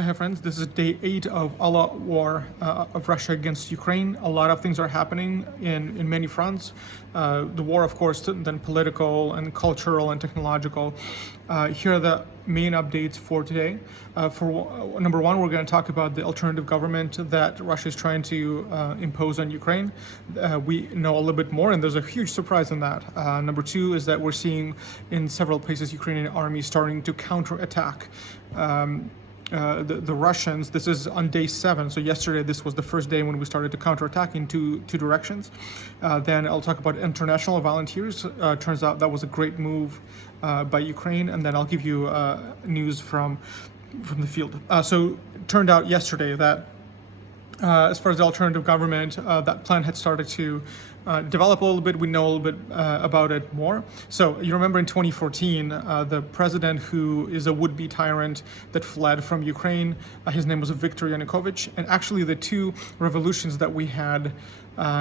Hey friends, this is day 8 of all-out war of Russia against Ukraine. A lot of things are happening in many fronts. The war, of course, then political and cultural and technological. Here are the main updates for today. For number one, we're going to talk about the alternative government that Russia is trying to impose on Ukraine. We know a little bit more, and there's a huge surprise in that. Number two is that we're seeing in several places Ukrainian army starting to counterattack. The Russians, this is on day 7, so yesterday this was the first day when we started to counterattack in two directions. Then I'll talk about international volunteers. Turns out that was a great move by Ukraine, and then I'll give you news from the field. So it turned out yesterday that as far as the alternative government, that plan had started to develop a little bit. We know a little bit about it more. So you remember in 2014, the president who is a would-be tyrant that fled from Ukraine, his name was Viktor Yanukovych. And actually the two revolutions that we had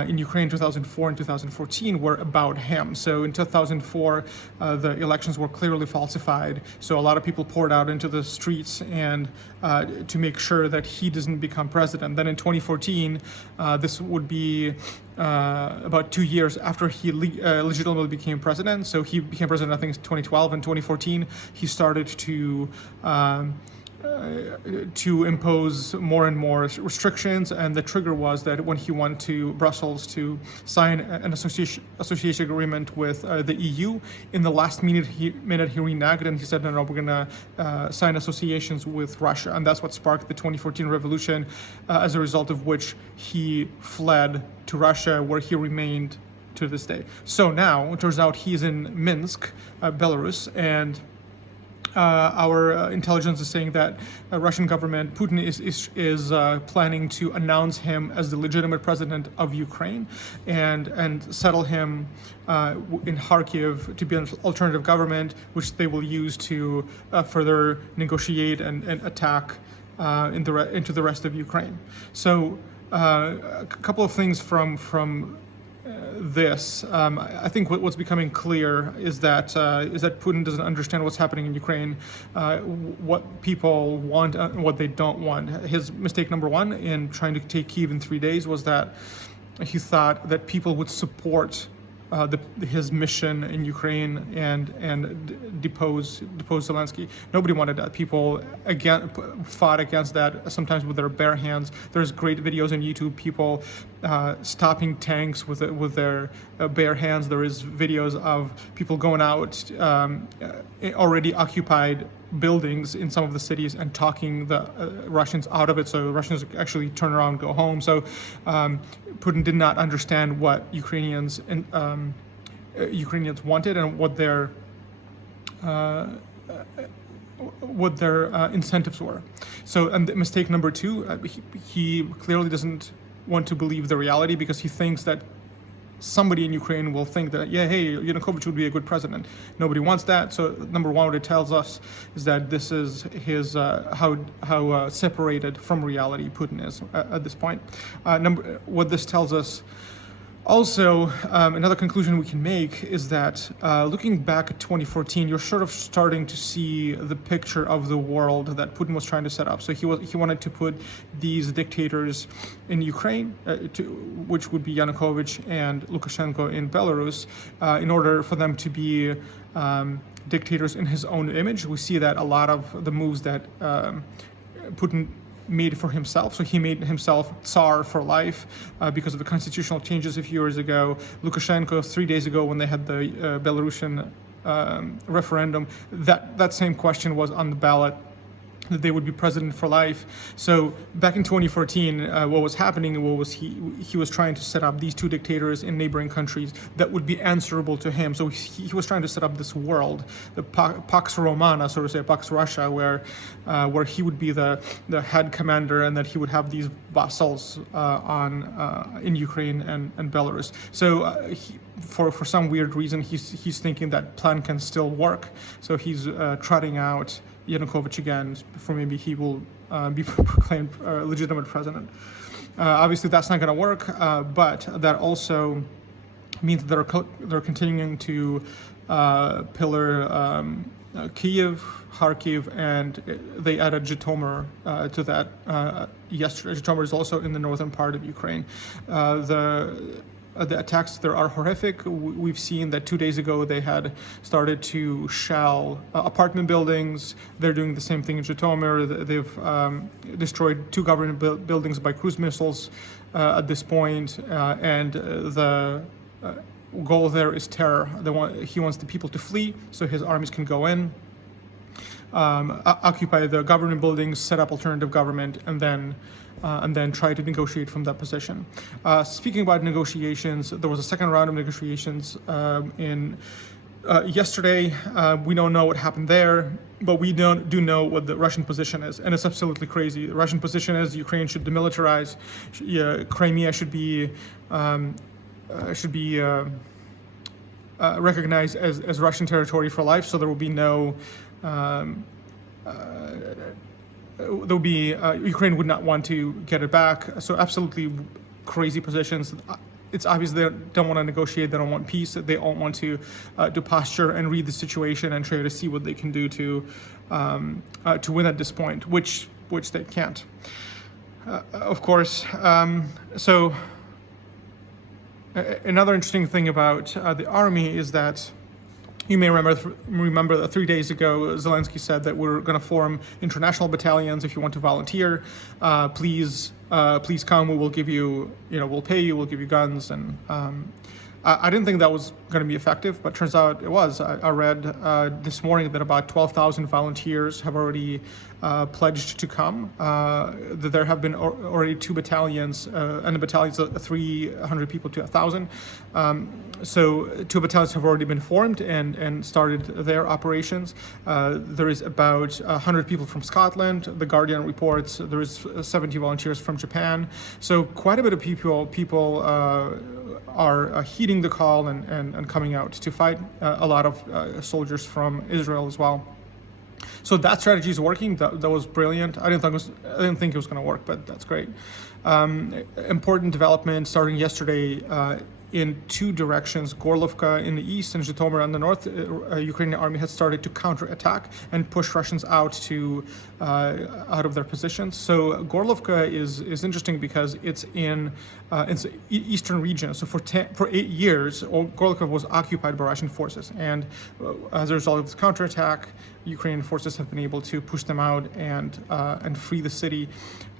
in Ukraine 2004 and 2014 were about him. So in 2004, the elections were clearly falsified. So a lot of people poured out into the streets and to make sure that he doesn't become president. Then in 2014, this would be about 2 years after he legitimately became president. So he became president, I think, in 2012. In 2014, he started to impose more and more restrictions, and the trigger was that when he went to Brussels to sign an association agreement with the EU, in the last minute he reneged and he said, no, we're going to sign associations with Russia, and that's what sparked the 2014 revolution, as a result of which he fled to Russia, where he remained to this day. So now it turns out he's in Minsk, Belarus, and our intelligence is saying that Russian government, Putin is planning to announce him as the legitimate president of Ukraine and settle him in Kyiv to be an alternative government, which they will use to further negotiate and attack into the rest of Ukraine. So a couple of things from this. I think what's becoming clear is that Putin doesn't understand what's happening in Ukraine, what people want and what they don't want. His mistake number one in trying to take Kyiv in 3 days was that he thought that people would support his mission in Ukraine and depose Zelensky. Nobody wanted that. People fought against that, sometimes with their bare hands. There's great videos on YouTube, people stopping tanks with their bare hands. There is videos of people going out already occupied buildings in some of the cities and talking the Russians out of it, so the Russians actually turn around and go home. So Putin did not understand what Ukrainians wanted and what their incentives were. So, and mistake number two, he clearly doesn't want to believe the reality, because he thinks that somebody in Ukraine will think that, yeah, hey, Yanukovych would be a good president. Nobody wants that. So number one, what it tells us is that this is his how separated from reality Putin is at this point. What this tells us also, another conclusion we can make is that looking back at 2014, you're sort of starting to see the picture of the world that Putin was trying to set up. So he wanted to put these dictators in Ukraine, which would be Yanukovych and Lukashenko in Belarus, in order for them to be dictators in his own image. We see that a lot of the moves that Putin made for himself. So he made himself Tsar for life because of the constitutional changes a few years ago. Lukashenko, 3 days ago, when they had the Belarusian referendum, that same question was on the ballot, that they would be president for life. So back in 2014, what was happening was he was trying to set up these two dictators in neighboring countries that would be answerable to him. So he was trying to set up this world, the Pax Romana, so to say, Pax Russia, where he would be the head commander, and that he would have these vassals in Ukraine and Belarus. So for some weird reason, he's thinking that plan can still work. So he's trotting out Yanukovych again, before maybe he will be proclaimed legitimate president. Obviously, that's not going to work, but that also means that they're continuing to pillar Kyiv, Kharkiv, and they added Zhytomyr to that yesterday. Zhytomyr is also in the northern part of Ukraine. The attacks there are horrific. We've seen that 2 days ago they had started to shell apartment buildings. They're doing the same thing in Zhytomyr. They've destroyed 2 government buildings by cruise missiles at this point, and the goal there is terror. He wants the people to flee so his armies can go in, occupy the government buildings, set up alternative government, and then try to negotiate from that position. Speaking about negotiations, there was a second round of negotiations yesterday. We don't know what happened there, but we do know what the Russian position is, and it's absolutely crazy. The Russian position is Ukraine should demilitarize, Crimea should be recognized as Russian territory for life, so there will be no. Ukraine would not want to get it back. So absolutely crazy positions. It's obvious they don't want to negotiate. They don't want peace. They all want to do posture and read the situation and try to see what they can do to win at this point, which they can't. Of course. So another interesting thing about the army is that. You may remember that 3 days ago, Zelensky said that we're going to form international battalions. If you want to volunteer, please come. We will give you, we'll pay you. We'll give you guns. And I didn't think that was going to be effective, but turns out it was. I read this morning that about 12,000 volunteers have already pledged to come. That there have been already 2 battalions, and the battalions of 300 people to 1,000. So 2 battalions have already been formed and started their operations. There is about 100 people from Scotland. The Guardian reports there is 70 volunteers from Japan. So quite a bit of people are heeding the call and coming out to fight. A lot of soldiers from Israel as well. So that strategy is working. That was brilliant. I didn't think it was going to work, but that's great. Important development starting yesterday in 2 directions. Gorlovka in the east and Zhytomyr in the north. Ukrainian army has started to counterattack and push Russians out of their positions. So Gorlovka is interesting because it's in eastern region. So for 8 years, Gorlovka was occupied by Russian forces, and as a result of this counterattack, Ukrainian forces have been able to push them out and free the city.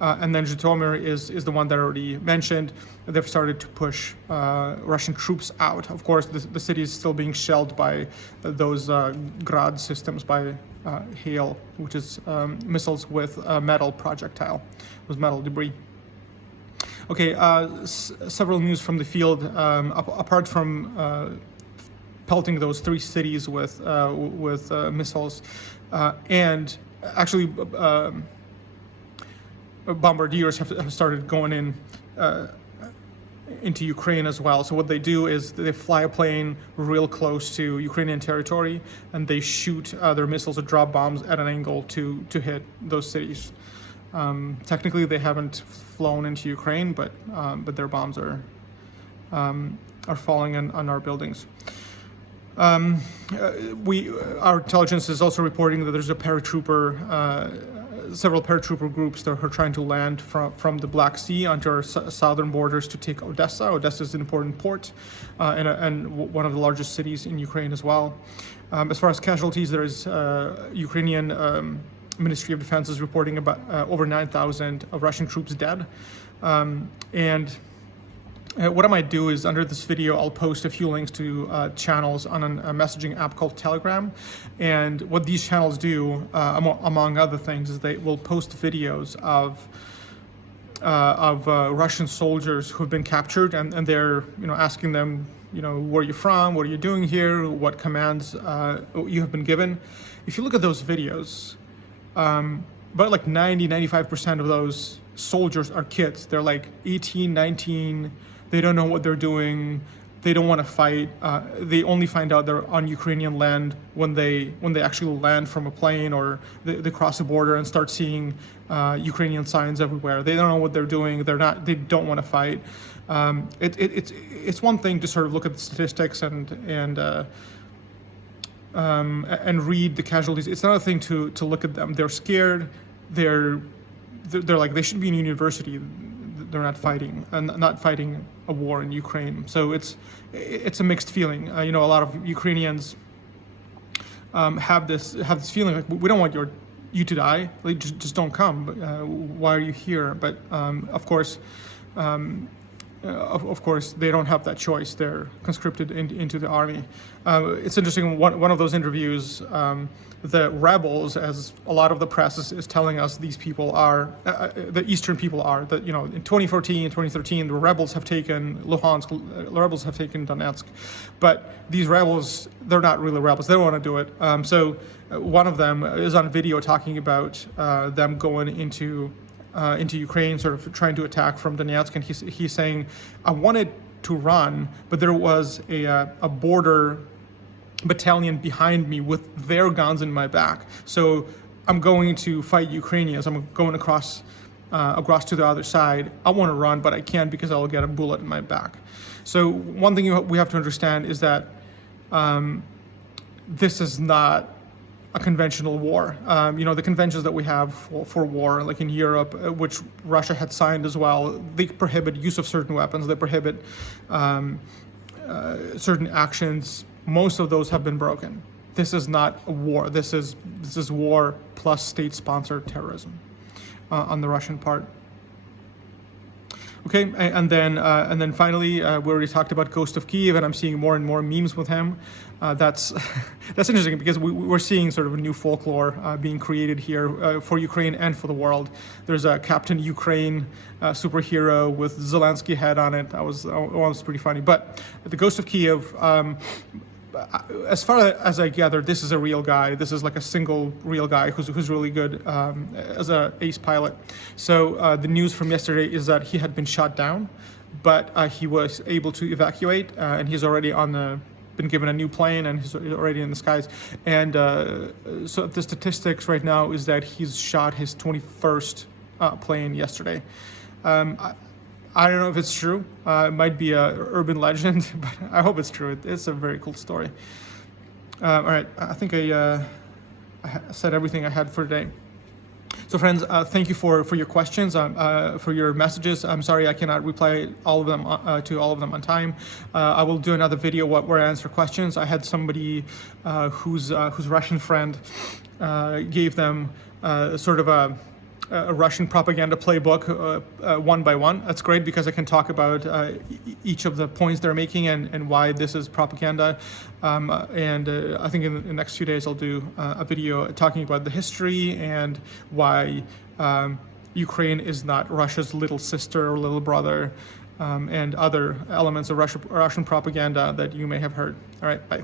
And then Zhytomyr is the one that I already mentioned. They've started to push Russian troops out. Of course, the city is still being shelled by those Grad systems, by hail, which is missiles with metal projectile, with metal debris. Okay, several news from the field. Apart from pelting those 3 cities with missiles, and actually bombardiers have started going into Ukraine as well. So what they do is they fly a plane real close to Ukrainian territory, and they shoot their missiles or drop bombs at an angle to hit those cities. Technically, they haven't flown into Ukraine, but their bombs are falling on our buildings. Our intelligence is also reporting that there's several paratrooper groups that are trying to land from the Black Sea onto our southern borders to take Odessa. Odessa is an important port and one of the largest cities in Ukraine as well. As far as casualties, there is Ukrainian Ministry of Defense is reporting about over 9,000 of Russian troops dead. What I might do is under this video, I'll post a few links to channels on a messaging app called Telegram. And what these channels do, among other things, is they will post videos of Russian soldiers who've been captured, and they're asking them, where are you from? What are you doing here? What commands you have been given? If you look at those videos, about like 95% of those soldiers are kids. They're like 18, 19. They don't know what they're doing. They don't want to fight. They only find out they're on Ukrainian land when they actually land from a plane or they cross the border and start seeing Ukrainian signs everywhere. They don't know what they're doing. They don't want to fight. It's one thing to sort of look at the statistics and and read the casualties. It's not a thing to look at them. They're scared. They're like, they should be in university. They're not fighting a war in Ukraine. So it's a mixed feeling. A lot of Ukrainians have this feeling like, we don't want you to die. Like, just don't come. Why are you here? But of course, they don't have that choice. They're conscripted into the army. It's interesting. One of those interviews, the rebels, as a lot of the press is telling us, these people are the Eastern people are. That in 2014, 2013, the rebels have taken Luhansk, the rebels have taken Donetsk, but these rebels, they're not really rebels. They don't want to do it. So one of them is on video talking about them going into Ukraine, sort of trying to attack from Donetsk, and he's saying, I wanted to run, but there was a border battalion behind me with their guns in my back. So I'm going to fight Ukrainians. I'm going across to the other side. I want to run, but I can't because I'll get a bullet in my back. So one thing we have to understand is that this is not a conventional war. The conventions that we have for war, like in Europe, which Russia had signed as well, they prohibit use of certain weapons. They prohibit certain actions. Most of those have been broken. This is not a war. This is war plus state-sponsored terrorism on the Russian part. Okay, and then finally, we already talked about Ghost of Kyiv, and I'm seeing more and more memes with him. That's interesting because we're seeing sort of a new folklore being created here for Ukraine and for the world. There's a Captain Ukraine superhero with Zelensky head on it. That was pretty funny. But the Ghost of Kyiv, as far as I gather, this is a real guy. This is like a single real guy who's really good as an ace pilot. So the news from yesterday is that he had been shot down, but he was able to evacuate, and he's already been given a new plane, and he's already in the skies. And so the statistics right now is that he's shot his 21st plane yesterday. I don't know if it's true. It might be an urban legend, but I hope it's true. It's a very cool story. All right, I think I said everything I had for today. So friends, thank you for your questions, for your messages. I'm sorry I cannot reply all of them to all of them on time. I will do another video where I answer questions. I had somebody whose Russian friend gave them sort of a Russian propaganda playbook one by one. That's great because I can talk about each of the points they're making and why this is propaganda. And I think in the next few days I'll do a video talking about the history and why Ukraine is not Russia's little sister or little brother, and other elements of Russian propaganda that you may have heard. All right, bye.